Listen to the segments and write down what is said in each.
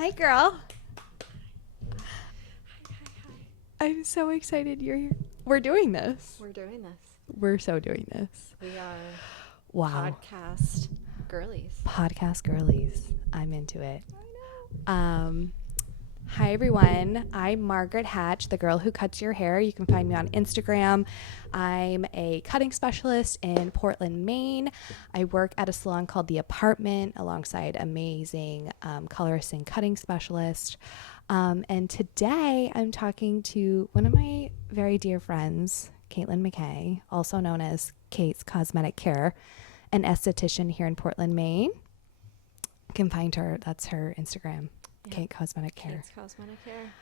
Hi, girl. Hi. I'm so excited you're here. We're doing this. We're doing this. We're so doing this. We are Wow. podcast girlies. Podcast girlies. I'm into it. I know. Hi, everyone. I'm Margaret Hatch, the girl who cuts your hair. You can find me on Instagram. I'm a cutting specialist in Portland, Maine. I work at a salon called The Apartment alongside amazing colorist and cutting specialist. And today I'm talking to one of my very dear friends, Caitlin McKay, also known as Kate's Cosmetic Care, an esthetician here in Portland, Maine. You can find her. That's her Instagram. Yeah. Kate Cosmetic Care. Kate's Cosmetic Care.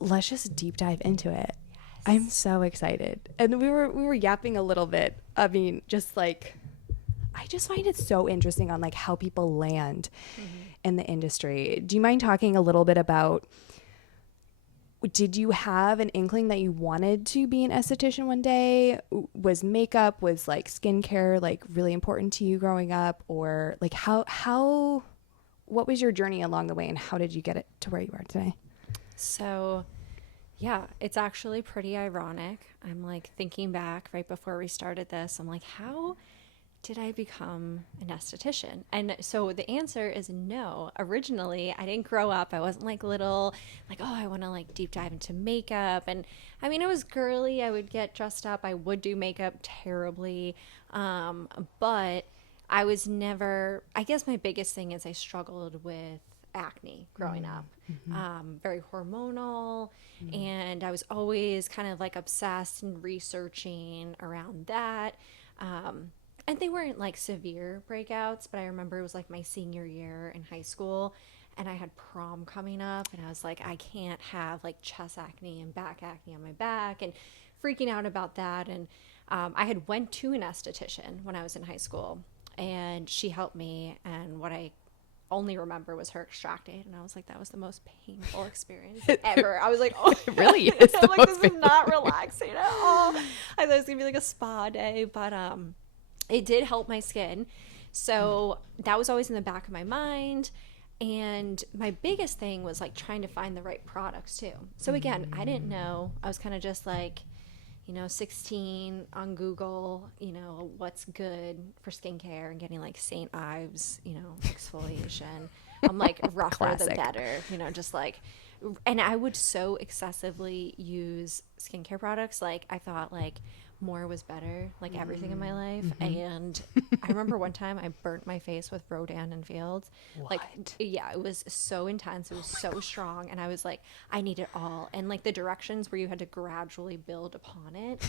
Let's just deep dive into it. Yes. I'm so excited. And we were yapping a little bit. I mean, just like I just find it so interesting on like how people land in the industry. Do you mind talking a little bit about, did you have an inkling that you wanted to be an esthetician one day? Was makeup, was like skincare like really important to you growing up? Or like how what was your journey along the way and how did you get it to where you are today? So, yeah, it's actually pretty ironic. I'm like thinking back right before we started this. I'm like, how did I become an esthetician? And so the answer is no. Originally, I didn't grow up. I wasn't like little, like, oh, I want to like deep dive into makeup. And I mean, it was girly. I would get dressed up. I would do makeup terribly. But I was never, I guess my biggest thing is I struggled with acne growing up. Very hormonal. And I was always kind of like obsessed and researching around that. And they weren't like severe breakouts, but I remember it was like my senior year in high school and I had prom coming up and I was like, I can't have like chest acne and back acne on my back and freaking out about that. And I had went to an esthetician when I was in high school and she helped me. And what I only remember was her extractate. And I was like, that was the most painful experience ever. I was like, oh, It really is. I'm like, this is not relaxing at all. I thought it was going to be like a spa day, but it did help my skin. So that was always in the back of my mind. And my biggest thing was like trying to find the right products too. So again, I didn't know. I was kind of just like, 16 on Google, what's good for skincare and getting like St. Ives, exfoliation. I'm like rougher the better, just like, and I would so excessively use skincare products. Like I thought like more was better, like everything in my life. And I remember one time I burnt my face with Rodan and Fields. What? Like, yeah, it was so intense. It was so strong. And I was like, I need it all. And like the directions where you had to gradually build upon it,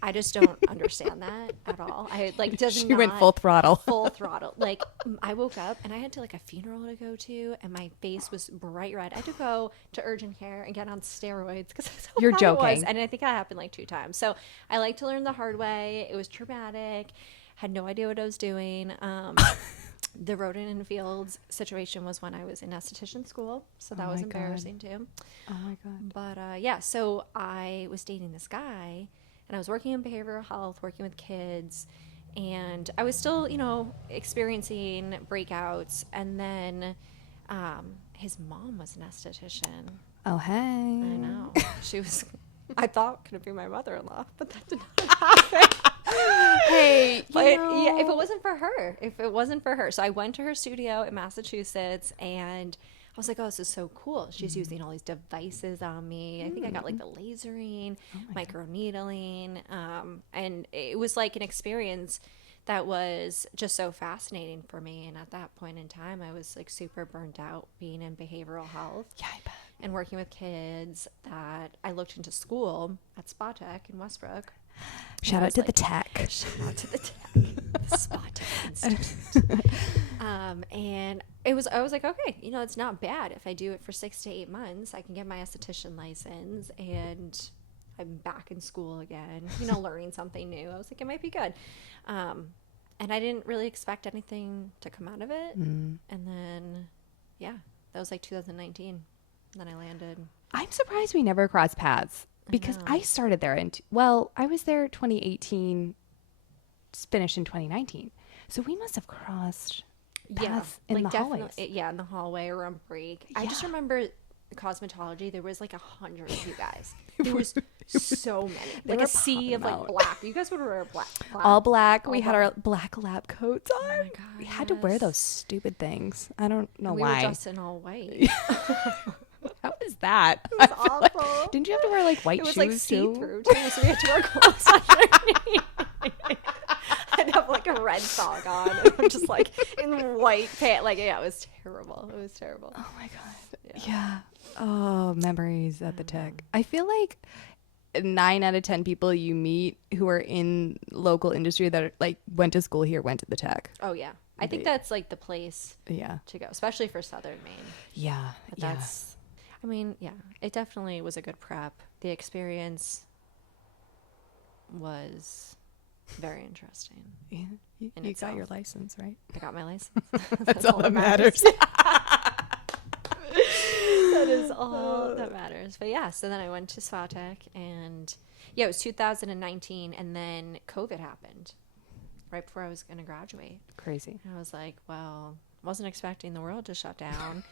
I just don't understand that at all. I like She went full throttle. Full throttle. Like I woke up and I had to like a funeral to go to and my face was bright red. I had to go to urgent care and get on steroids because that's how You're bad joking. it was. And I think that happened like 2 times. So I like to learn the hard way. It was traumatic. Had no idea what I was doing. The Roden and Fields situation was when I was in esthetician school. So that was embarrassing too. Oh my God. But yeah, so I was dating this guy and I was working in behavioral health, working with kids, and I was still, experiencing breakouts. And then his mom was an esthetician. Oh, hey. I know. She was, I thought, could be my mother-in-law, but that did not happen. Hey, But yeah, if it wasn't for her. So I went to her studio in Massachusetts and I was like, oh, this is so cool. She's using all these devices on me. I think I got like the lasering, microneedling. And it was like an experience that was just so fascinating for me. And at that point in time, I was like super burnt out being in behavioral health. Yeah, I bet. And working with kids that I looked into school at Spa Tech in Westbrook. Shout out to the tech. Shout out to the tech. The Spa Tech Institute. And I was like, okay, it's not bad. If I do it for 6 to 8 months, I can get my esthetician license and I'm back in school again, learning something new. I was like, it might be good. And I didn't really expect anything to come out of it. And then, yeah, that was like 2019. And then I landed. I'm surprised we never crossed paths because I started there I was there 2018, finished in 2019. So we must have crossed baths in the hallways. Yeah, in the hallway or on break. I just remember cosmetology. There was like 100 of you guys. There was so many, like a sea of like black. You guys would wear black. All black. We had our black lab coats on. Oh my God, we had to wear those stupid things. I don't know we why. were dressed in all white. How was that? It was awful. Didn't you have to wear like white shoes? It was like see-through too, so we had to wear clothes underneath. I'd have like a red sock on, and I'm just like in white pants. Like, yeah, it was terrible. It was terrible. Oh my God. Yeah. Oh, memories at the tech. I feel like 9 out of 10 people you meet who are in local industry that are, like went to school here went to the tech. Oh yeah, I think that's like the place. Yeah. To go, especially for Southern Maine. Yeah. But that's. I mean, yeah, it definitely was a good prep. The experience was very interesting. Yeah. You got your license, right? I got my license. That's all that matters. That is all that matters. But yeah, so then I went to SWATEC, and yeah, it was 2019, and then COVID happened right before I was going to graduate. Crazy. And I was like, well, wasn't expecting the world to shut down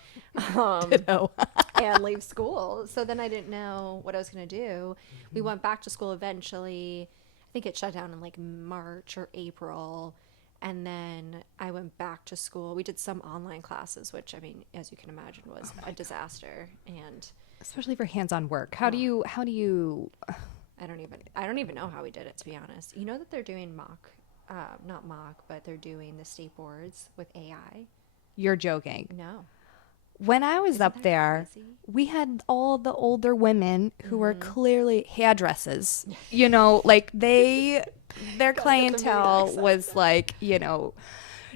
and leave school. So then I didn't know what I was going to do. We went back to school eventually. I think it shut down in like March or April. And then I went back to school. We did some online classes, which, I mean, as you can imagine, was a disaster. And especially for hands-on work. How do you I don't even know how we did it, to be honest. You know that they're doing not mock, but they're doing the state boards with AI. You're joking. No. When I was up there, crazy? we had all the older women who were clearly hairdressers. You know, like their clientele was like, you know,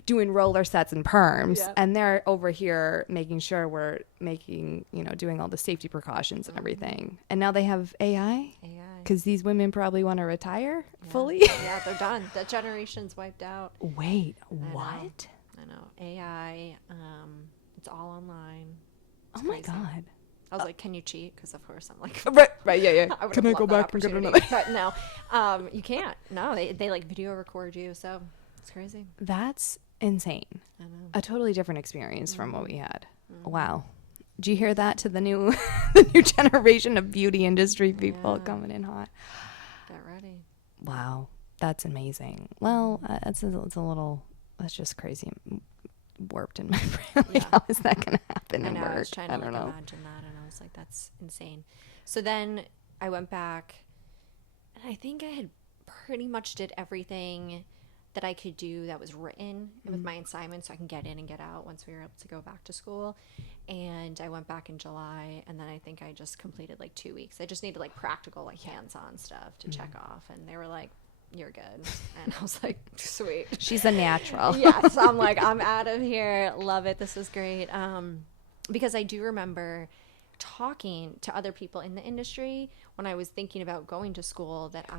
doing roller sets and perms, and they're over here making sure we're making, you know, doing all the safety precautions and everything. And now they have AI. Because these women probably want to retire fully. Yeah, they're done. That generation's wiped out. Wait, what? I know. AI, it's all online. Oh my God. I was like, can you cheat? Because of course I'm like, right, yeah. Can I go back and get another? But no, you can't. No, they like video record you, so it's crazy. That's insane. I know. A totally different experience from what we had. Wow. Did you hear that to the new the new generation of beauty industry people coming in hot? Get ready. Wow, that's amazing. Well, that's just crazy. Warped in my brain. Like, how is that going to happen in work? I was trying to imagine that, and I was like, that's insane. So then I went back, and I think I had pretty much did everything that I could do that was written with my assignments, so I can get in and get out once we were able to go back to school. And I went back in July, and then I think I just completed like 2 weeks. I just needed like practical, like hands-on stuff to check off, and they were like, you're good. And I was like, sweet. She's a natural. Yes. I'm like, I'm out of here. Love it. This is great. Because I do remember talking to other people in the industry when I was thinking about going to school that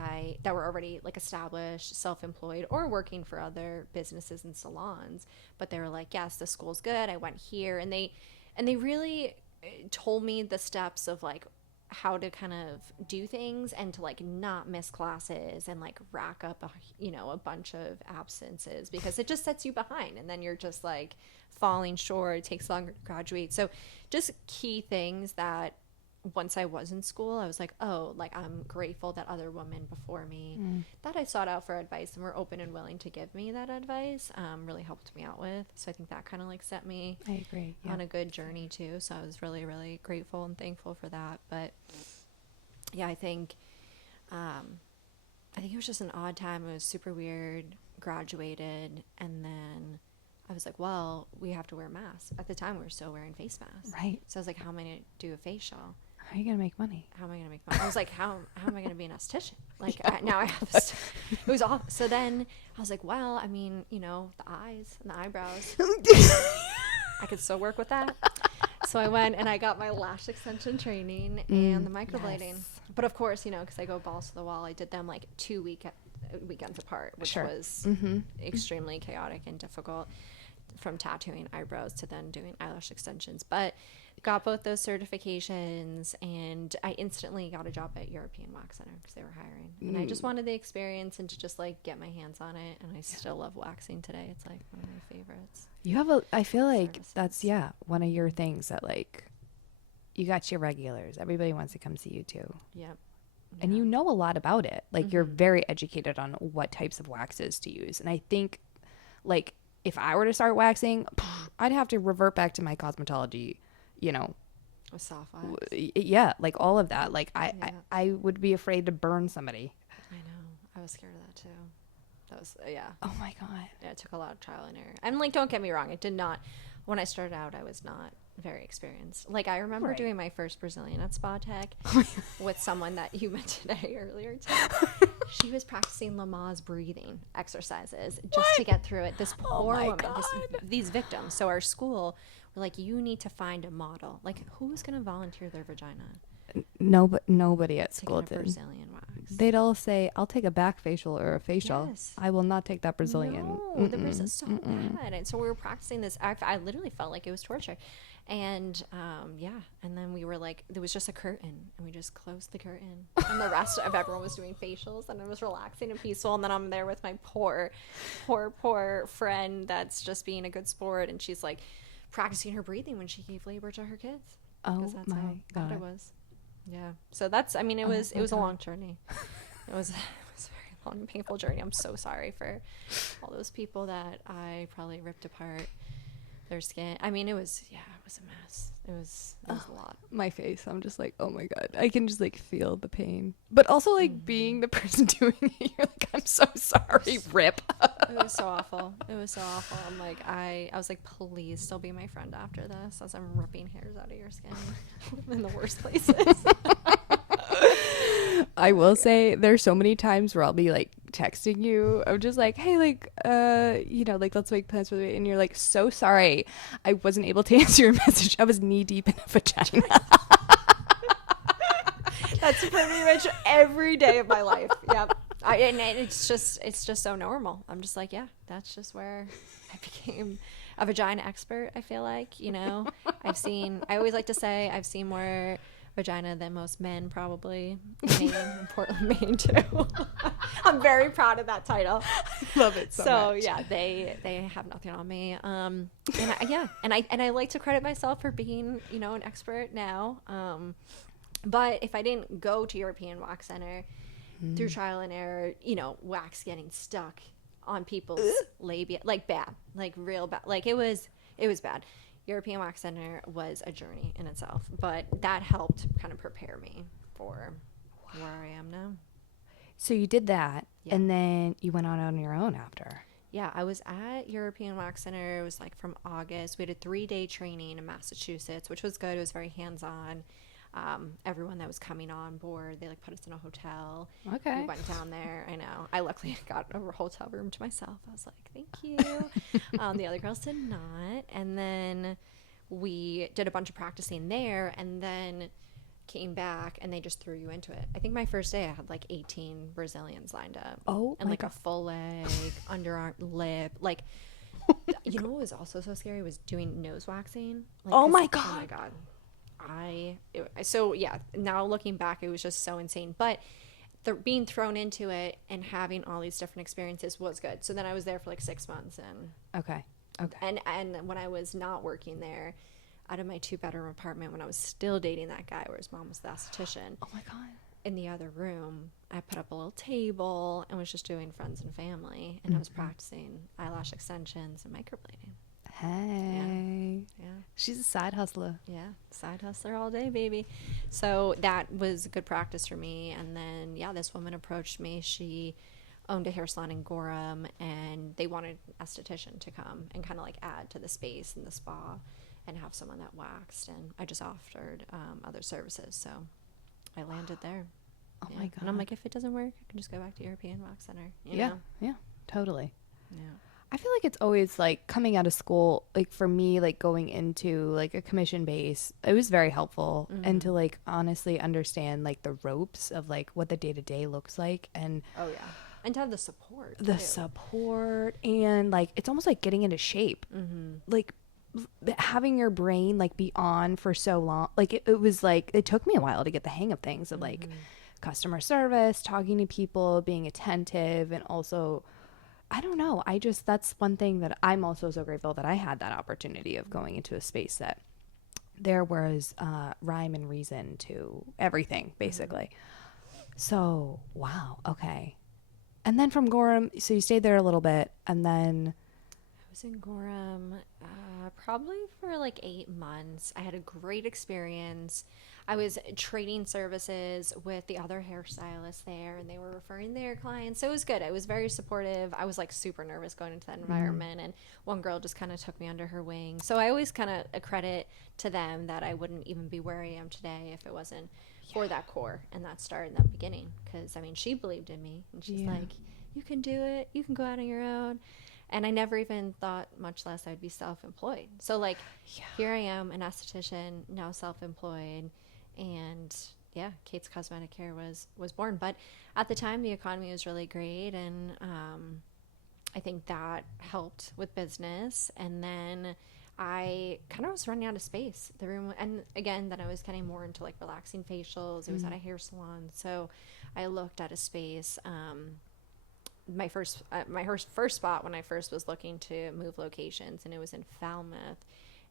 were already like established, self-employed, or working for other businesses and salons. But they were like, yes, the school's good. I went here. And they really told me the steps of like how to kind of do things and to like not miss classes and like rack up a bunch of absences, because it just sets you behind and then you're just like falling short. It takes longer to graduate. So just key things that once I was in school, I was like, oh, like I'm grateful that other women before me that I sought out for advice and were open and willing to give me that advice really helped me out with. So I think that kind of like set me on a good journey too. So I was really, really grateful and thankful for that. But yeah, I think it was just an odd time. It was super weird. Graduated, and then I was like, well, we have to wear masks. At the time, we were still wearing face masks. Right. So I was like, how am I going to do a facial? How are you going to make money? How am I going to make money? I was like, how am I going to be an esthetician? Like, now I have this. It was awful. So then I was like, well, I mean, the eyes and the eyebrows. I could still work with that. So I went and I got my lash extension training and the microblading. Yes. But of course, because I go balls to the wall, I did them like 2 weekends apart, which was extremely chaotic and difficult. from tattooing eyebrows to then doing eyelash extensions. But got both those certifications, and I instantly got a job at European Wax Center because they were hiring. And I just wanted the experience and to just like get my hands on it. And I still love waxing today. It's like one of my favorites. You have a, I feel like Services. that's, one of your things that like, you got your regulars. Everybody wants to come see you too. Yep. And you know a lot about it. Like you're very educated on what types of waxes to use. And I think like if I were to start waxing, I'd have to revert back to my cosmetology, you know. With soft wax. Yeah, like all of that. Like I would be afraid to burn somebody. I know. I was scared of that too. That was, yeah. Oh my God. Yeah, it took a lot of trial and error. And like, don't get me wrong, it did not, when I started out, I was not very experienced. Like I remember doing my first Brazilian at Spa Tech with someone that you met today earlier too. She was practicing Lamaze breathing exercises just to get through it. This poor woman, these victims. So our school were like, you need to find a model. Like who's going to volunteer their vagina? Nobody at school Taking a did. Brazilian wax. They'd all say, "I'll take a back facial or a facial. Yes. I will not take that Brazilian." No, the Brazil so bad. And so we were practicing this. I literally felt like it was torture. And and then we were like, there was just a curtain, and we just closed the curtain, and the rest of everyone was doing facials, and it was relaxing and peaceful. And then I'm there with my poor friend that's just being a good sport, and she's like practicing her breathing when she gave labor to her kids. Oh That's my how bad God. it was. Yeah. So that's, I mean, it was a long journey. It was a very long and painful journey. I'm so sorry for all those people that I probably ripped apart their skin. I mean, it was a mess. It was a lot. My face. I'm just like, oh my God. I can just like feel the pain. But also like being the person doing it, you're like, I'm so sorry, rip. It was so awful. It was so awful. I'm like, I was like, please still be my friend after this as I'm ripping hairs out of your skin in the worst places. I will say there's so many times where I'll be like texting you. I'm just like, hey, like, like let's make plans for the day. And you're like, so sorry. I wasn't able to answer your message. I was knee deep in a vagina. That's pretty much every day of my life. Yep. And it's just so normal. I'm just like, yeah, that's just where I became a vagina expert. I feel like, I always like to say I've seen more vagina than most men probably in Portland, Maine too. I'm very proud of that title. I love it so much. Yeah, they have nothing on me. And I like to credit myself for being, an expert now. But if I didn't go to European Wax Center through trial and error, wax getting stuck on people's labia, like bad, like real bad, like it was bad. European Wax Center was a journey in itself, but that helped kind of prepare me for where I am now. So you did that, and then you went on your own after. Yeah, I was at European Wax Center. It was like from August. We had a 3-day training in Massachusetts, which was good. It was very hands-on. Everyone that was coming on board, they like put us in a hotel. Okay. We went down there. I know. I luckily got a hotel room to myself. I was like, thank you. The other girls did not. And then we did a bunch of practicing there, and then came back, and they just threw you into it. I think my first day I had like 18 Brazilians lined up. Oh, and my like God. a full leg, underarm, lip, like. What was also so scary was doing nose waxing. Like, Oh my Oh my God. Now looking back, it was just so insane. But being thrown into it and having all these different experiences was good. So then I was there for like 6 months, and Okay. and when I was not working there, out of my 2-bedroom apartment, when I was still dating that guy, where his mom was the esthetician. Oh my God. In the other room, I put up a little table and was just doing friends and family, and I was practicing eyelash extensions and microblading. Hey. Yeah. She's a side hustler. Yeah, side hustler all day, baby. So that was good practice for me. And then, this woman approached me. She owned a hair salon in Gorham, and they wanted an esthetician to come and kind of like add to the space in the spa and have someone that waxed. And I just offered other services. So I landed there. Oh my God. And I'm like, if it doesn't work, I can just go back to European Wax Center. You Yeah. know? Yeah. Totally. Yeah. I feel like it's always like coming out of school, like for me, like going into like a commission base, it was very helpful. And to like honestly understand like the ropes of like what the day to day looks like. And Oh, yeah. And to have the support. The too. support, and like it's almost like getting into shape. Like having your brain like be on for so long, like it was like it took me a while to get the hang of things, of like customer service, talking to people, being attentive, and also I don't know, I just, that's one thing that I'm also so grateful that I had that opportunity of going into a space that there was rhyme and reason to everything basically. So wow, okay. And then from Gorham, so you stayed there a little bit, and then I was in Gorham probably for like 8 months. I had a great experience. I was trading services with the other hairstylists there, and they were referring their clients. So it was good. I was very supportive. I was like super nervous going into that environment, and one girl just kind of took me under her wing. So I always kind of accredit to them that I wouldn't even be where I am today if it wasn't for that core and that start in that beginning. Because I mean, she believed in me, and she's like, "You can do it. You can go out on your own." And I never even thought, much less I'd be self-employed. So like, here I am, an esthetician, now self-employed, and yeah, Kate's Cosmetic Care was born. But at the time, the economy was really great, and I think that helped with business. And then I kind of was running out of space. The room, and again, then I was getting more into like relaxing facials. It was at a hair salon, so I looked at a space. My first spot when I first was looking to move locations, and it was in Falmouth,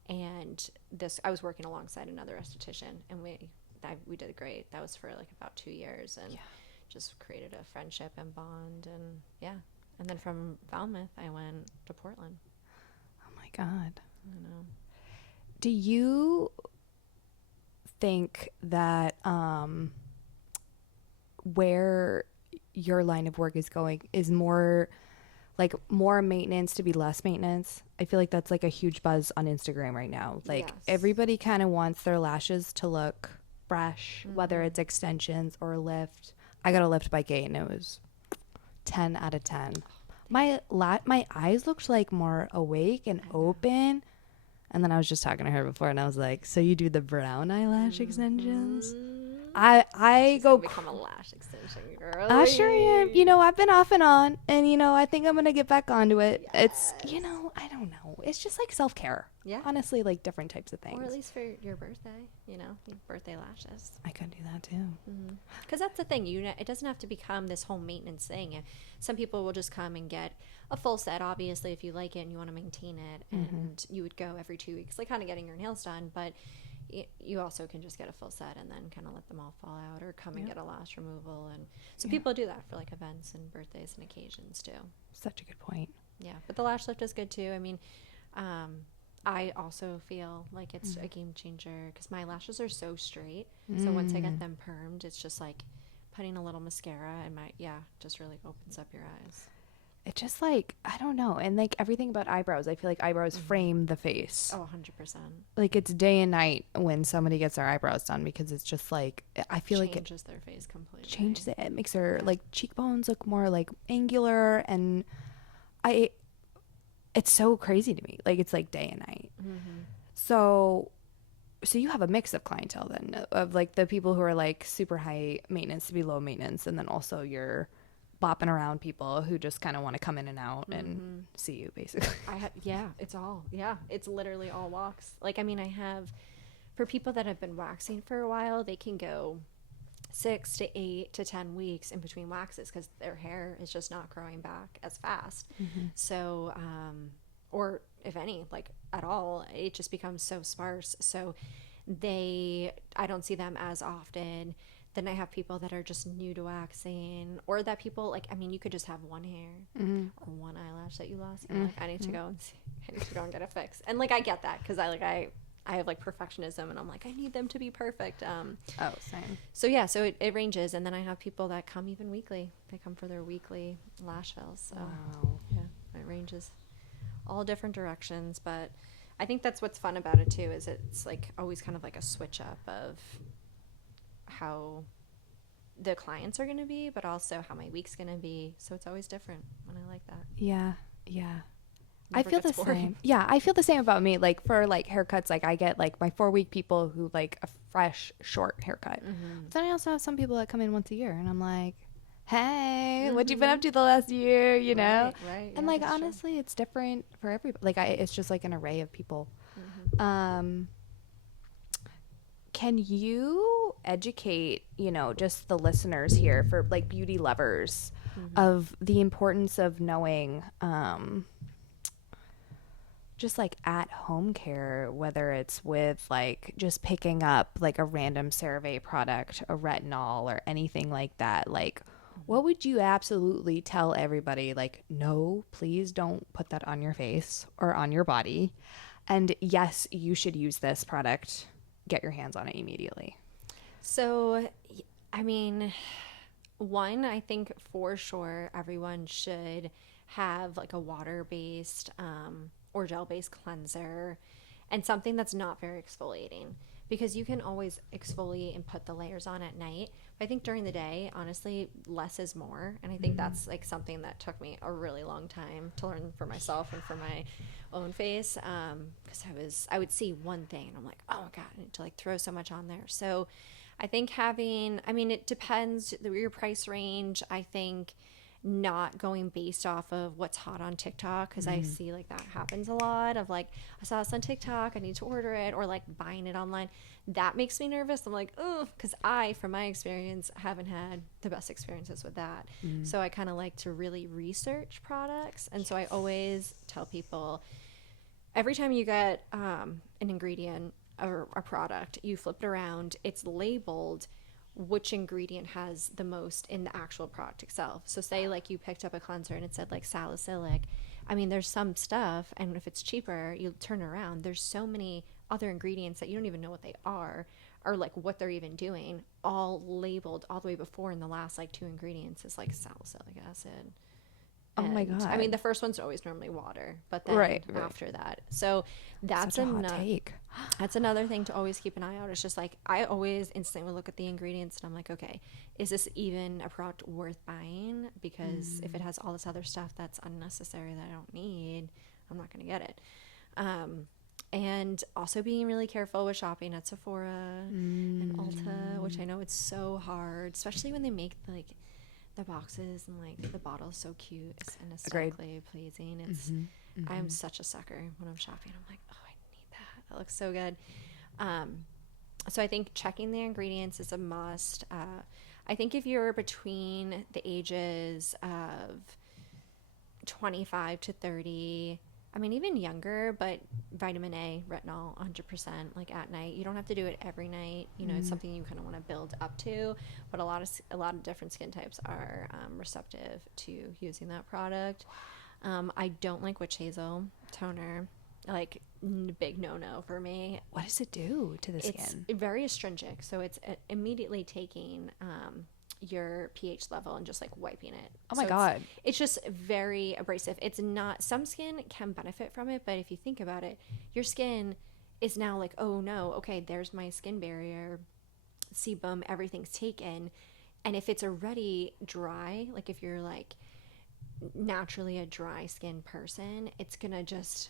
and I was working alongside another esthetician, and we did great. That was for like about 2 years, and just created a friendship and bond, and and then from Falmouth I went to Portland. oh my God, I know. do you think that where your line of work is going is more like more maintenance to be less maintenance? I feel like that's like a huge buzz on Instagram right now. Like everybody kind of wants their lashes to look fresh, whether it's extensions or a lift. I got a lift by Kate, and it was 10 out of 10. My eyes looked like more awake and open. And then I was just talking to her before, and I was like, "So you do the brown eyelash extensions?" She's gonna become a lash extension girl. I sure am. You know, I've been off and on, and you know, I think I'm gonna get back onto it. It's, you know, I don't know. It's just like self-care. Yeah. Honestly, like different types of things. Or at least for your birthday, birthday lashes. I could do that too. Because that's the thing, it doesn't have to become this home maintenance thing. Some people will just come and get a full set, obviously, if you like it and you want to maintain it, and you would go every 2 weeks, like kind of getting your nails done, but you also can just get a full set and then kind of let them all fall out, or come and get a lash removal. And so people do that for like events and birthdays and occasions too. Such a good point. Yeah, but the lash lift is good too. I mean, I also feel like it's a game changer because my lashes are so straight. So once I get them permed, it's just like putting a little mascara, and just really opens up your eyes. It just like, I don't know. And like everything about eyebrows, I feel like eyebrows frame the face. Oh, 100%. Like it's day and night when somebody gets their eyebrows done, because it's just like, I feel like it changes their face completely. Changes it. It makes their like cheekbones look more like angular, and it's so crazy to me. Like it's like day and night. So you have a mix of clientele then, of like the people who are like super high maintenance to be low maintenance, and then also you're bopping around people who just kind of want to come in and out and see you, basically. It's literally all walks. Like, I mean, I have, for people that have been waxing for a while, they can go 6 to 8 to 10 weeks in between waxes because their hair is just not growing back as fast. So, or if any, like at all, it just becomes so sparse. So I don't see them as often. Then I have people that are just new to waxing, or that people like, I mean, you could just have one hair or one eyelash that you lost. And like, I need to go and get it fixed. And like, I get that because I have like perfectionism, and I'm like, I need them to be perfect. Same. So yeah, so it ranges. And then I have people that come even weekly. They come for their weekly lash fills. So yeah, it ranges all different directions. But I think that's what's fun about it too, is it's like always kind of like a switch up of how the clients are going to be, but also how my week's going to be. So it's always different, and I like that. Yeah. I Never feel the gets boring. same. Yeah, I feel the same about me. Like for like haircuts, like I get like my 4-week people who like a fresh short haircut. But then I also have some people that come in once a year, and I'm like, hey, what you been up to the last year, you know? Right. And Yeah, like that's true. honestly, it's different for everybody. Like it's just like an array of people. Um can you educate, just the listeners here for like beauty lovers of the importance of knowing just like at home care, whether it's with like just picking up like a random CeraVe product, a retinol, or anything like that? Like, what would you absolutely tell everybody? Like, no, please don't put that on your face or on your body. And yes, you should use this product. Get your hands on it immediately. So, I mean, one, I think for sure everyone should have like a water based or gel based cleanser and something that's not very exfoliating because you can always exfoliate and put the layers on at night. But I think during the day, honestly, less is more. And I think that's like something that took me a really long time to learn for myself and for my own face. Because I would see one thing and I'm like, oh my God, I need to like throw so much on there. So I think it depends your price range. I think not going based off of what's hot on TikTok because I see like that happens a lot of like I saw this on TikTok, I need to order it, or like buying it online. That makes me nervous. I'm like, oh, because from my experience, haven't had the best experiences with that. So I kind of like to really research products, and so I always tell people every time you get an ingredient or a product, you flip it around, it's labeled which ingredient has the most in the actual product itself. So say like you picked up a cleanser and it said like salicylic. I mean, there's some stuff, and if it's cheaper, you turn it around. There's so many other ingredients that you don't even know what they are or like what they're even doing, all labeled all the way before, in the last like two ingredients is like salicylic acid. Oh my And God. I mean, the first one's always normally water, but then Right. after that. So that's Such a hot take. that's another thing to always keep an eye out. It's just like I always instantly look at the ingredients and I'm like, okay, is this even a product worth buying? Because if it has all this other stuff that's unnecessary that I don't need, I'm not going to get it. And also being really careful with shopping at Sephora and Ulta, which I know it's so hard, especially when they make like the boxes and like the bottle's so cute and aesthetically pleasing. I'm such a sucker when I'm shopping. I'm like, oh, I need that. That looks so good. So I think checking the ingredients is a must. I think if you're between the ages of 25 to 30, I mean, even younger, but vitamin A, retinol, 100%, like at night. You don't have to do it every night. You know, it's something you kind of want to build up to. But a lot of different skin types are receptive to using that product. I don't like witch hazel toner. Like, big no-no for me. What does it do to the skin? It's very astringent. So it's immediately taking your pH level and just like wiping it. Oh my So God. it's just very abrasive. It's not, some skin can benefit from it, but if you think about it, your skin is now like, oh no, okay, there's my skin barrier, sebum, everything's taken. And if it's already dry, like if you're like naturally a dry skin person, it's gonna just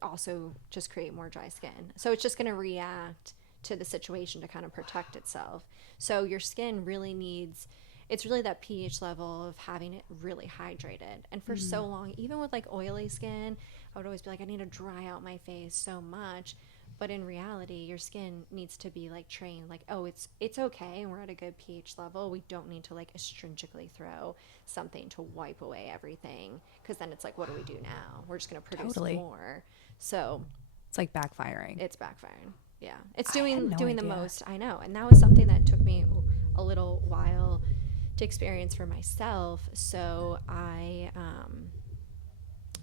also just create more dry skin. So it's just gonna react to the situation to kind of protect itself. So your skin really needs, it's really that pH level of having it really hydrated. And for so long, even with like oily skin, I would always be like, I need to dry out my face so much. But in reality, your skin needs to be like trained, like, oh, it's okay, and we're at a good pH level. We don't need to like astringently throw something to wipe away everything, because then it's like, what do we do now? We're just going to produce more. So It's like backfiring. it's backfiring. Yeah, it's I had doing no the idea. most. I know, and that was something that took me a little while to experience for myself. So I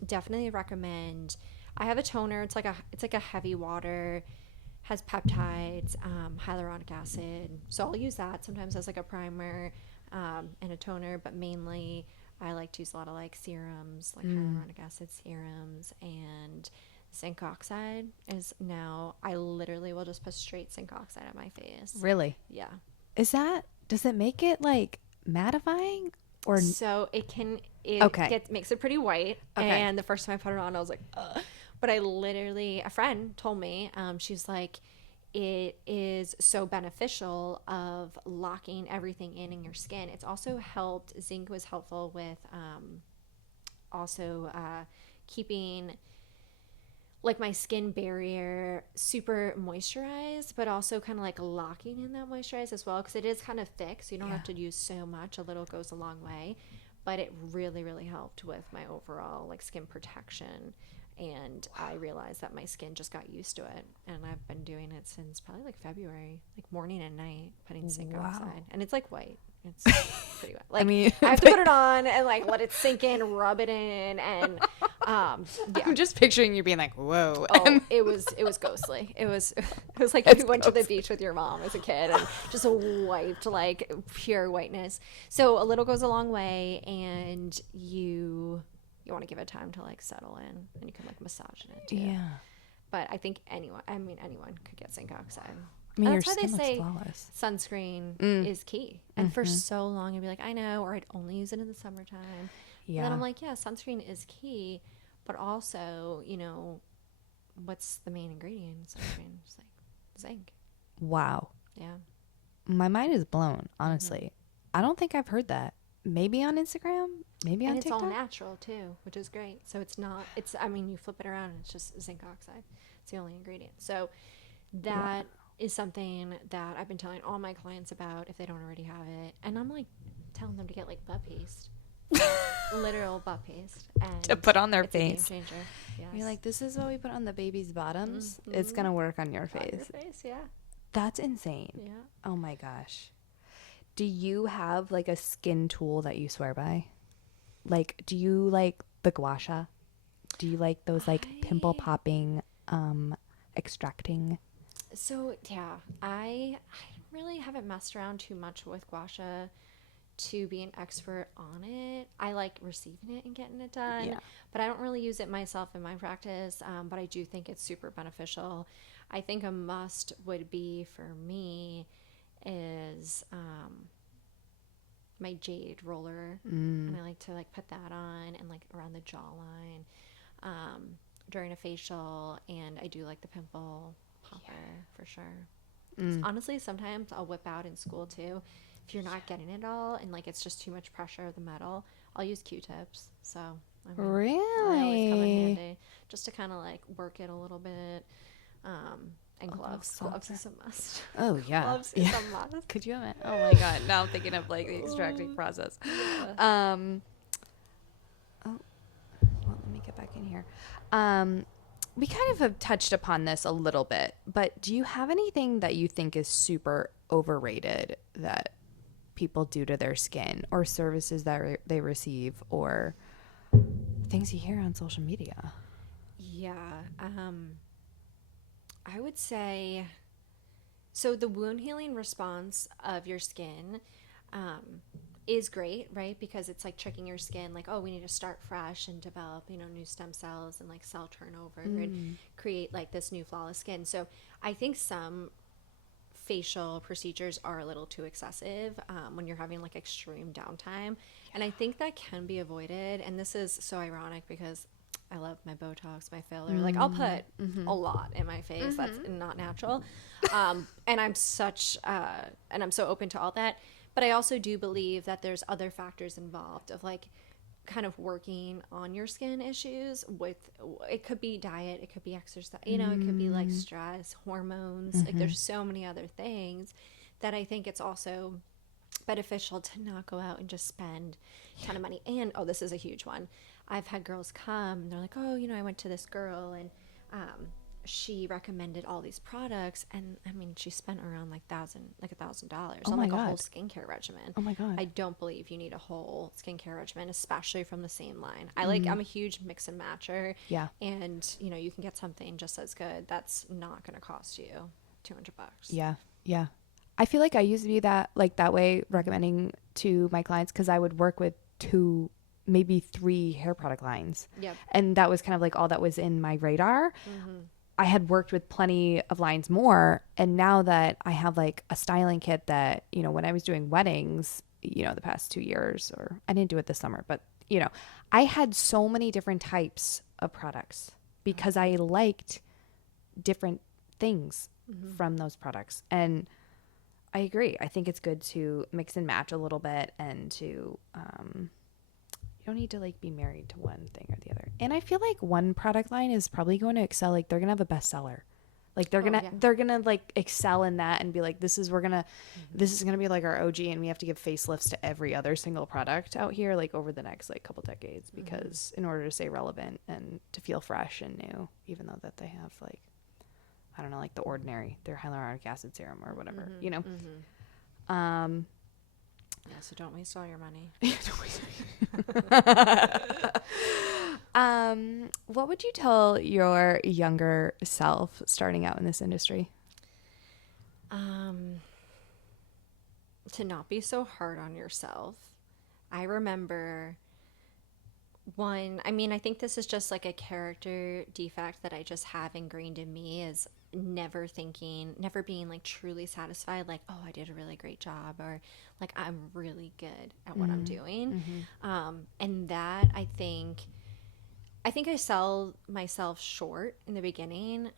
definitely recommend. I have a toner. It's like a heavy water, has peptides, hyaluronic acid. So I'll use that sometimes as like a primer and a toner, but mainly I like to use a lot of like serums, like hyaluronic acid serums, and zinc oxide is now, I literally will just put straight zinc oxide on my face. Really? Yeah. Does it make it like mattifying or? So makes it pretty white. Okay. And the first time I put it on, I was like, ugh. But I literally, a friend told me, she's like, it is so beneficial of locking everything in your skin. It's also helped, zinc was helpful with also keeping like my skin barrier super moisturized, but also kind of like locking in that moisturize as well, because it is kind of thick, so you don't have to use so much. A little goes a long way, but it really, really helped with my overall like skin protection. And I realized that my skin just got used to it, and I've been doing it since probably like February, like morning and night, putting zinc oxide, and it's like white. It's pretty white. Like, I mean, I have to put it on and like let it sink in, rub it in, and yeah. I'm just picturing you being like, whoa. Oh, it was ghostly. It was like if you went to the beach with your mom as a kid and just wiped like pure whiteness. So a little goes a long way, and you want to give it time to like settle in, and you can like massage it too. Yeah. But I think anyone could get zinc oxide. I mean, that's your why they skin say looks flawless. sunscreen is key. And for so long, I'd be like, I know, or I'd only use it in the summertime. Yeah. And then I'm like, yeah, sunscreen is key, but also, you know, what's the main ingredient in sunscreen? It's like zinc. Wow. Yeah. My mind is blown, honestly. I don't think I've heard that. Maybe on Instagram, maybe on TikTok. And it's all natural too, which is great. So I mean, you flip it around and it's just zinc oxide. It's the only ingredient. So that is something that I've been telling all my clients about if they don't already have it. And I'm like telling them to get like butt paste. Literal butt paste. And to put on their it's face. A game changer. Yes. You're like, this is what we put on the baby's bottoms. It's going to work on your face. On your face, yeah. That's insane. Yeah. Oh my gosh. Do you have like a skin tool that you swear by? Like, do you like the gua sha? Do you like those like pimple popping, extracting? So yeah, I really haven't messed around too much with gua sha to be an expert on it. I like receiving it and getting it done, but I don't really use it myself in my practice. But I do think it's super beneficial. I think a must would be for me is my jade roller, and I like to like put that on and like around the jawline during a facial, and I do like the pimple popper for sure. Honestly, sometimes I'll whip out in school too if you're not getting it all and like it's just too much pressure of the metal. I'll use Q-tips. So I mean, really, they always come in handy just to kind of like work it a little bit. And gloves. Gloves is a must. Oh, yeah. Gloves is a must. Could you imagine? Oh, my God. Now I'm thinking of, like, the extracting process. Yeah. Well, let me get back in here. We kind of have touched upon this a little bit, but do you have anything that you think is super overrated that people do to their skin, or services that they receive, or things you hear on social media? Yeah. I would say, so the wound healing response of your skin is great, right? Because it's like tricking your skin, like, oh, we need to start fresh and develop, you know, new stem cells and like cell turnover and create like this new flawless skin. So I think some facial procedures are a little too excessive when you're having like extreme downtime. And I think that can be avoided. And this is so ironic because I love my Botox, my filler. Like I'll put a lot in my face. That's not natural. And I'm so open to all that. But I also do believe that there's other factors involved of like kind of working on your skin issues with, it could be diet, it could be exercise, you know, it could be like stress, hormones. Like there's so many other things that I think it's also beneficial to not go out and just spend a ton of money. And this is a huge one. I've had girls come and they're like, oh, you know, I went to this girl and she recommended all these products, and I mean, she spent around like $1,000 on like a whole skincare regimen. Oh my God. I don't believe you need a whole skincare regimen, especially from the same line. I'm a huge mix and matcher. Yeah. And you know, you can get something just as good that's not going to cost you $200. Yeah. Yeah. I feel like I used to be that way, recommending to my clients, because I would work with 2, maybe 3 hair product lines. Yep. And that was kind of like all that was in my radar. I had worked with plenty of lines more. And now that I have like a styling kit that, you know, when I was doing weddings, you know, the past 2 years, or I didn't do it this summer, but, you know, I had so many different types of products because I liked different things from those products. And I agree. I think it's good to mix and match a little bit, and to you don't need to like be married to one thing or the other. And I feel like one product line is probably going to excel. Like they're gonna have a bestseller. Like they're gonna like excel in that and be like, this is gonna be like our OG, and we have to give facelifts to every other single product out here like over the next like couple decades, because in order to stay relevant and to feel fresh and new, even though that they have like, I don't know, like the ordinary, their hyaluronic acid serum or whatever, you know. Yeah, so don't waste all your money. What would you tell your younger self starting out in this industry? To not be so hard on yourself. I remember I think this is just like a character defect that I just have ingrained in me, is never being like truly satisfied, like, oh, I did a really great job, or like I'm really good at what I'm doing. And that I think I sell myself short in the beginning,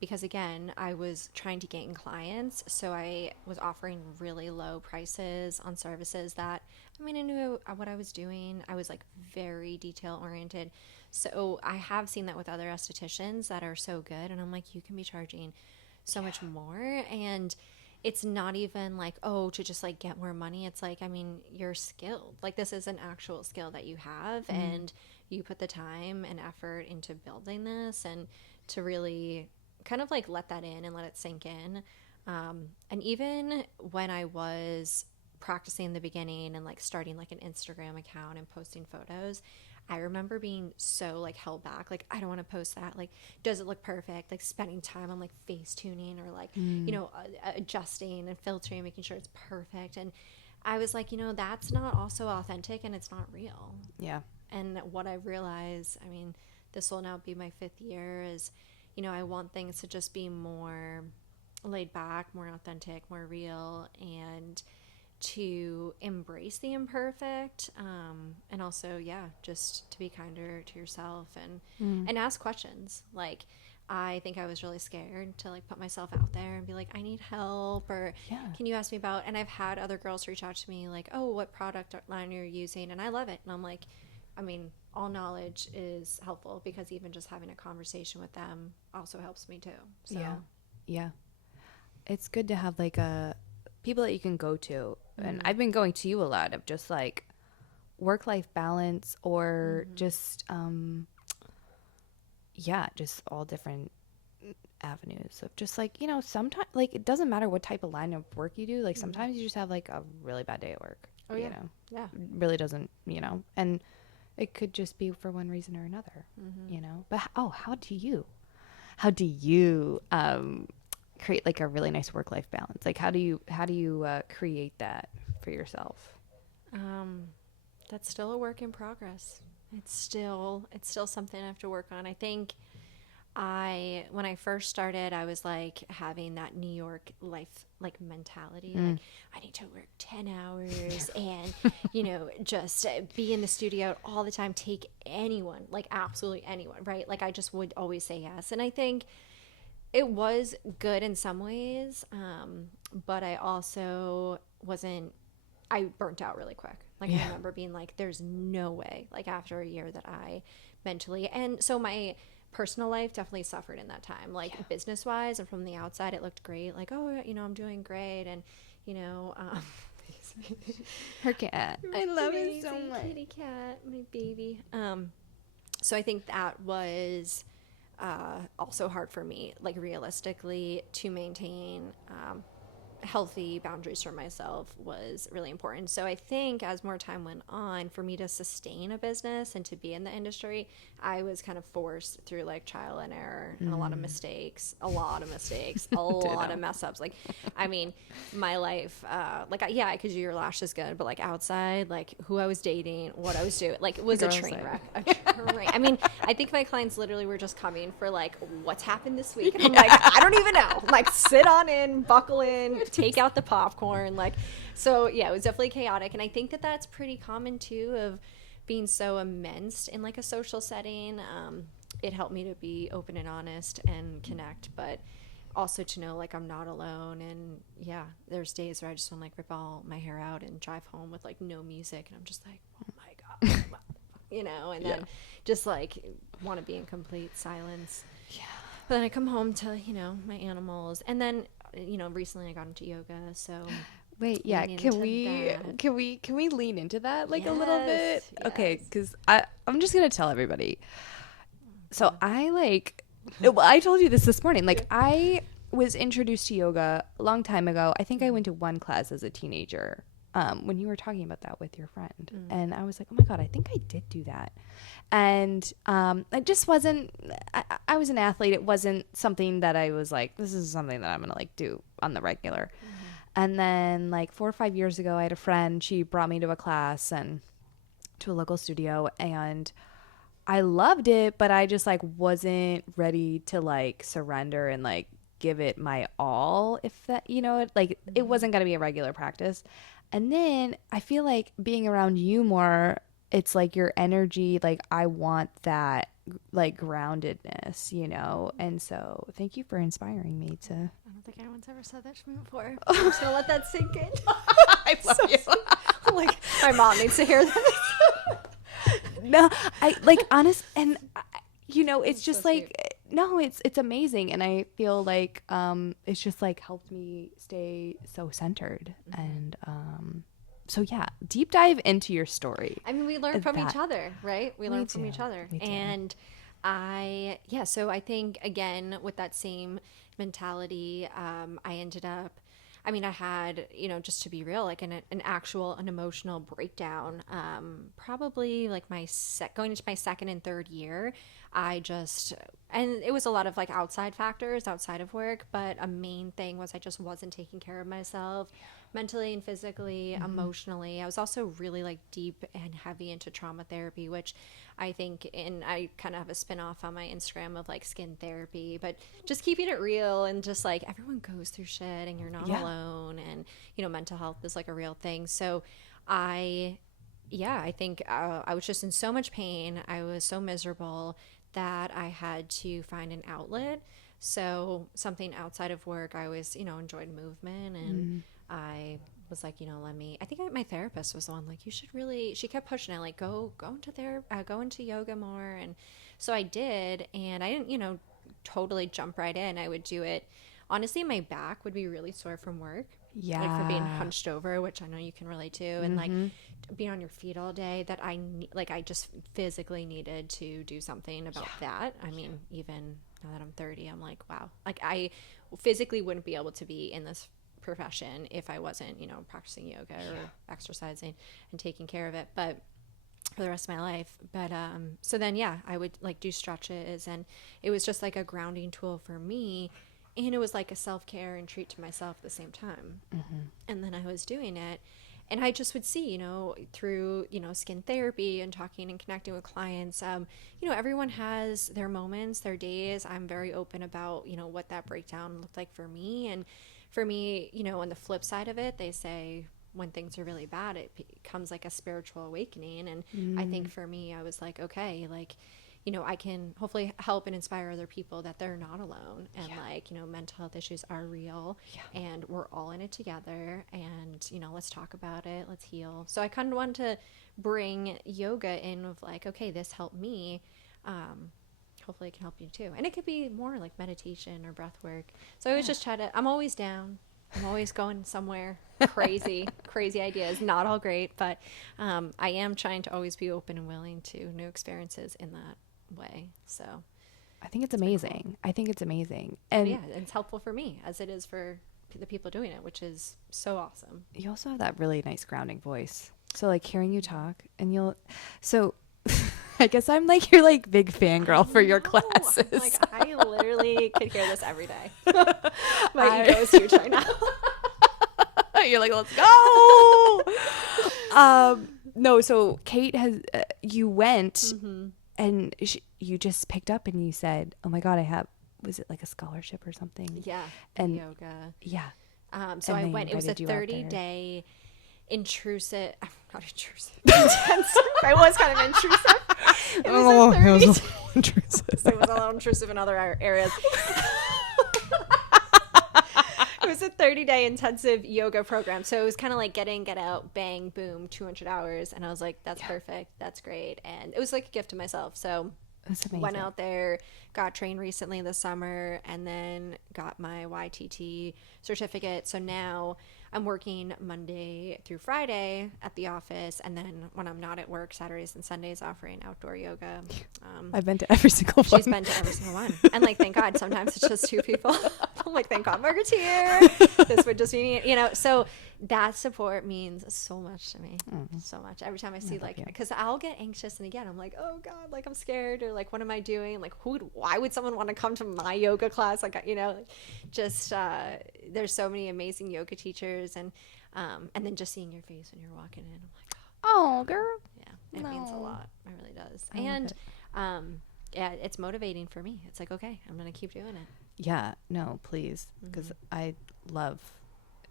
because again, I was trying to gain clients. So I was offering really low prices on services that, I mean, I knew what I was doing. I was like very detail oriented. So I have seen that with other estheticians that are so good. And I'm like, you can be charging so much more. And it's not even like, oh, to just like get more money. It's like, I mean, you're skilled. Like this is an actual skill that you have. And you put the time and effort into building this, and to really kind of like let that in and let it sink in. And even when I was practicing in the beginning and like starting like an Instagram account and posting photos, I remember being so like held back. Like, I don't want to post that. Like, does it look perfect? Like spending time on like face tuning or like, you know, adjusting and filtering, making sure it's perfect. And I was like, you know, that's not also authentic, and it's not real. Yeah. And what I realized, I mean, this will now be my 5th year, is, you know, I want things to just be more laid back, more authentic, more real, and to embrace the imperfect, and also, yeah, just to be kinder to yourself, and ask questions. Like, I think I was really scared to like put myself out there and be like, I need help, or can you ask me about, and I've had other girls reach out to me like, oh, what product line you're using, and I love it, and I'm like, I mean, all knowledge is helpful, because even just having a conversation with them also helps me too. So yeah, it's good to have like people that you can go to. And I've been going to you a lot of just like work-life balance, or just just all different avenues of just like, you know, sometimes like it doesn't matter what type of line of work you do, like sometimes you just have like a really bad day at work. You know, it really doesn't, you know, and it could just be for one reason or another, you know. But how do you create like a really nice work-life balance? Like how do you create that for yourself? That's still a work in progress. It's still something I have to work on. I think when I first started, I was like having that New York life like mentality, like I need to work 10 hours and, you know, just be in the studio all the time, take anyone, like absolutely anyone, right? Like I just would always say yes. And I think it was good in some ways, but I also I burnt out really quick. Like I remember being like, there's no way, like after a year, that I mentally, and so my personal life definitely suffered in that time, like business wise, and from the outside it looked great, like, oh, you know, I'm doing great, and you know, her cat, I love it so much, kitty cat, my baby. So I think that was also hard for me, like realistically, to maintain healthy boundaries for myself was really important. So I think as more time went on, for me to sustain a business and to be in the industry, I was kind of forced through like trial and error and a lot of mistakes, a lot of mess ups. Like, I mean, my life, I could do your lashes good, but like outside, like who I was dating, what I was doing, like it was a train wreck. I mean, I think my clients literally were just coming for like, what's happened this week? And I'm like, I don't even know. Like, sit on in, buckle in, take out the popcorn. Like, so yeah, it was definitely chaotic. And I think that that's pretty common too, of being so immense in like a social setting. It helped me to be open and honest and connect, but also to know like I'm not alone. And yeah, there's days where I just want to like rip all my hair out and drive home with like no music, and I'm just like, oh my god, and then just like want to be in complete silence. Yeah. But then I come home to my animals, and then recently I got into yoga, so Wait, yeah. Can we lean into that like a little bit? Yes. Okay, because I'm just gonna tell everybody. So I told you this morning. Like I was introduced to yoga a long time ago. I think I went to one class as a teenager. When you were talking about that with your friend, and I was like, oh my god, I think I did do that. And it just wasn't. I was an athlete. It wasn't something that I was like, this is something that I'm gonna like do on the regular. And then like 4 or 5 years ago, I had a friend. She brought me to a class and to a local studio, and I loved it, but I just like wasn't ready to like surrender and like give it my all. If that, it wasn't gonna be a regular practice. And then I feel like being around you more, it's like your energy, like I want that like groundedness, And so thank you for inspiring me to. I don't think anyone's ever said that to me before. I'm just gonna let that sink in. I love you. I'm like, my mom needs to hear that. No, I like honest, and it's just so like no, it's amazing, and I feel like it's just like helped me stay so centered, and so yeah, deep dive into your story. I mean, we learn from each other, right? We learn from each other, and so I think again with that same mentality, I ended up. I mean, I had, just to be real, like an emotional breakdown. Probably like going into my second and third year, and it was a lot of like outside factors outside of work, but a main thing was I just wasn't taking care of myself mentally and physically, emotionally. I was also really like deep and heavy into trauma therapy, which I think, and I kind of have a spin-off on my Instagram of like skin therapy, but just keeping it real and just like everyone goes through shit and you're not alone, and mental health is like a real thing. So I think I was just in so much pain. I was so miserable that I had to find an outlet. So something outside of work, I always, enjoyed movement, and I was like, I think my therapist was the one, like, she kept pushing it, like, go into yoga more. And so I did, and I didn't, totally jump right in. I would do it. Honestly, my back would be really sore from work. Yeah. Like for being hunched over, which I know you can relate to. And like being on your feet all day, that I just physically needed to do something about that. I mean, even now that I'm 30, I'm like, wow, like I physically wouldn't be able to be in this profession if I wasn't, practicing yoga or exercising and taking care of it, but for the rest of my life. But so then I would like do stretches, and it was just like a grounding tool for me, and it was like a self-care and treat to myself at the same time. And then I was doing it, and I just would see, through skin therapy and talking and connecting with clients, everyone has their moments, their days. I'm very open about what that breakdown looked like for me. And for me, on the flip side of it, they say when things are really bad, it becomes like a spiritual awakening. And I think for me, I was like, okay, like, I can hopefully help and inspire other people that they're not alone. And like, mental health issues are real, and we're all in it together. And, let's talk about it. Let's heal. So I kind of wanted to bring yoga in with like, okay, this helped me. Hopefully it can help you too. And it could be more like meditation or breath work. So I always just try to, I'm always down. I'm always going somewhere crazy, crazy ideas. Not all great, but I am trying to always be open and willing to new experiences in that way. So I think it's amazing. Cool. I think it's amazing. And it's helpful for me as it is for the people doing it, which is so awesome. You also have that really nice grounding voice. So like hearing you talk, and I guess I'm like your like big fangirl for your classes. Like I literally could hear this every day. My ego is huge right now. You're like, let's go. No, so Kate has you went and you just picked up and you said, oh my god, was it like a scholarship or something? Yeah, and yoga. Yeah. So I went. It was a 30-day intrusive. Not intrusive. Intensive. I was kind of intrusive. It was a 30. It was a little intrusive. It was a little intrusive in other areas. 30-day intensive yoga program. So it was kind of like get in, get out, bang, boom, 200 hours. And I was like, that's perfect. That's great. And it was like a gift to myself. So That's amazing. went out there, got trained recently this summer, and then got my YTT certificate. So now I'm working Monday through Friday at the office, and then when I'm not at work, Saturdays and Sundays, offering outdoor yoga. I've been to every single one. She's been to every single one. And like, thank God, sometimes it's just two people. I'm like, thank God Margaret's here. This would just be me, you know. So that support means so much to me. So much. Every time I see, like, because I'll get anxious, and again, I'm like, oh God, like I'm scared, or like, what am I doing? Like, why would someone want to come to my yoga class? Like, you know, just there's so many amazing yoga teachers, and then just seeing your face when you're walking in, I'm like, oh, girl. yeah, it means a lot. It really does. And yeah, it's motivating for me. It's like, okay, I'm gonna keep doing it. Yeah, no, please, because I love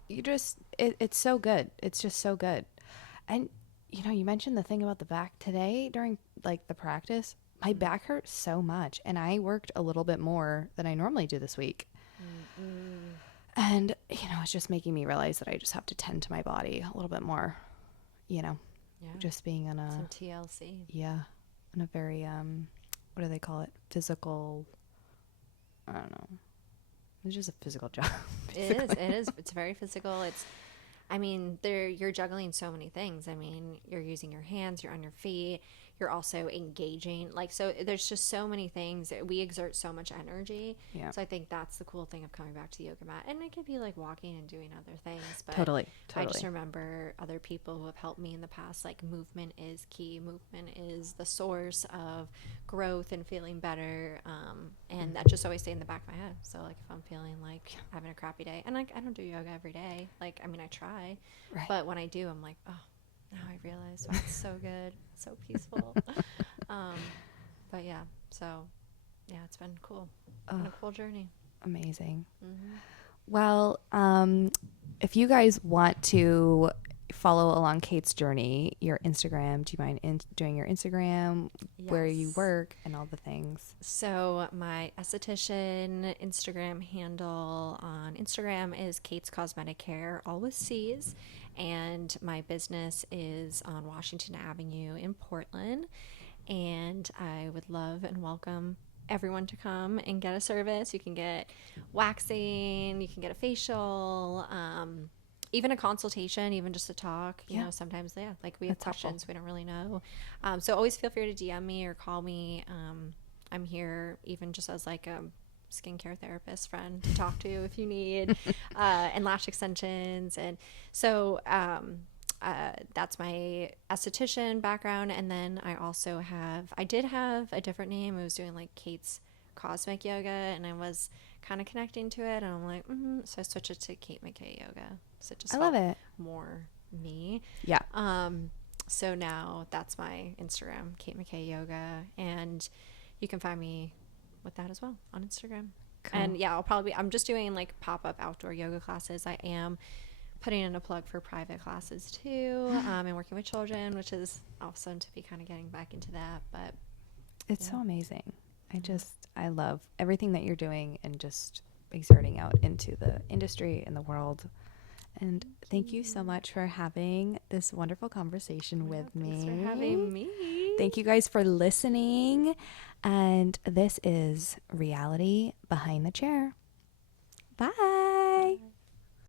you. Just it's so good. It's just so good. And you know, you mentioned the thing about the back today during like the practice. My back hurt so much, and I worked a little bit more than I normally do this week. And you know, it's just making me realize that I just have to tend to my body a little bit more. You know, just being on some TLC. Yeah, on a very what do they call it? Physical. I don't know. It's just a physical job. It is. It's very physical. I mean, you're juggling so many things. I mean, you're using your hands, you're on your feet, you're also engaging. Like, so there's just so many things. We exert so much energy. Yeah. So I think that's the cool thing of coming back to the yoga mat. And it could be like walking and doing other things. But Totally. I just remember other people who have helped me in the past, like movement is key. Movement is the source of growth and feeling better. And that just always stayed in the back of my head. So like if I'm feeling like having a crappy day, and like I don't do yoga every day. Like, I mean, I try, but when I do, I'm like, oh, now I realize wow, it's so good, so peaceful. But yeah, so yeah, it's been cool. It's been a cool journey. Amazing. Well, if you guys want to follow along Kate's journey, your Instagram, do you mind doing your Instagram, where you work, and all the things? So my esthetician Instagram handle on Instagram is Kate's Cosmetic Care, all with C's. And my business is on Washington Avenue in Portland. And I would love and welcome everyone to come and get a service. You can get waxing, you can get a facial, even a consultation, even just a talk. You know, sometimes, like we have questions, we don't really know. So always feel free to DM me or call me. I'm here even just as like a skincare therapist friend to talk to if you need, and lash extensions. And so that's my esthetician background. And then I did have a different name. I was doing like Kate's Cosmic Yoga, and I was kind of connecting to it, and I'm like, so I switched it to Kate McKay Yoga. So it just felt more me. Yeah. So now that's my Instagram, Kate McKay Yoga, and you can find me with that as well on Instagram. Cool. And yeah, I'm just doing like pop-up outdoor yoga classes. I am putting in a plug for private classes too, and working with children, which is awesome to be kind of getting back into that. But it's so amazing. I love everything that you're doing and just exerting out into the industry and the world. And thank you so much for having this wonderful conversation with me. Thanks for having me. Thank you guys for listening. And this is Reality Behind the Chair. Bye.